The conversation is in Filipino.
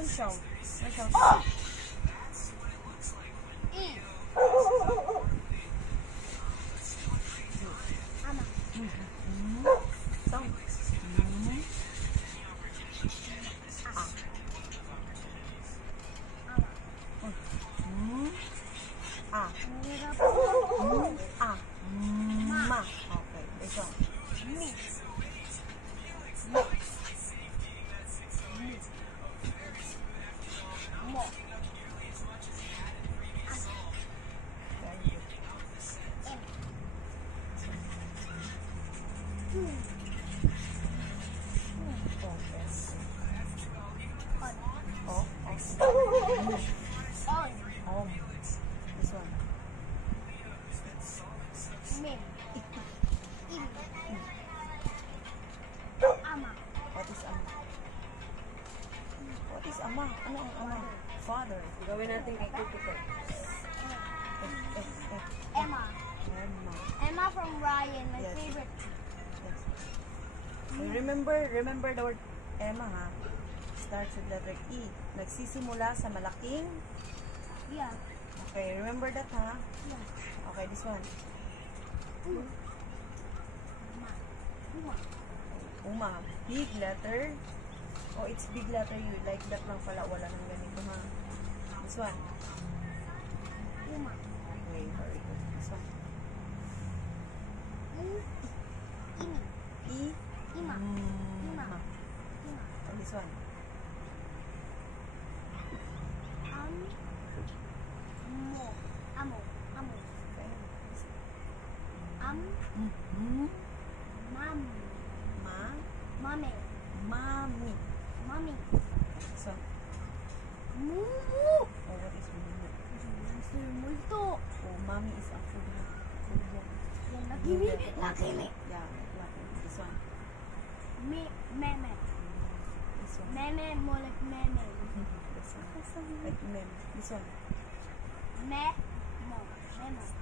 don't shout. I shout. E. Ama. Sound. Ah. Ma. Okay, this one. Mi. Mo. Very good. Oh, yes. Oh, On. oh. This one. Min. In. Ama. What is ama? What is ama? Ano ang ama? Father. Gawin natin kay Kukuko. Emma. Emma. Emma from Ryan, my Yes. favorite. Yes. So remember the word Emma, ha? Starts with letter E. Nagsisimula sa malaking. Yeah. Okay, remember that, ha? Yeah. Okay, this one. Uma. Uma. Uma. Big letter. Oh, it's big letter U. Like that lang pala. Wala nang ganito, ha? This one. Uma. Okay, very good. This one. Ini. E. Ima. Ima. Ma. Ima. And this one. Mo. Amo. Amo. Okay. Mam. Ma. Mame. Mami. Mami. This one. Mumu. Oh, what is Mumu? Multo. Oh, mommy is a food, ha? Food yan. Yan, nakimi. Nakimi. Yeah, like this one. Meme. This one. Meme mo like meme. This one. Like mem. This one. Me. Mo. Memo.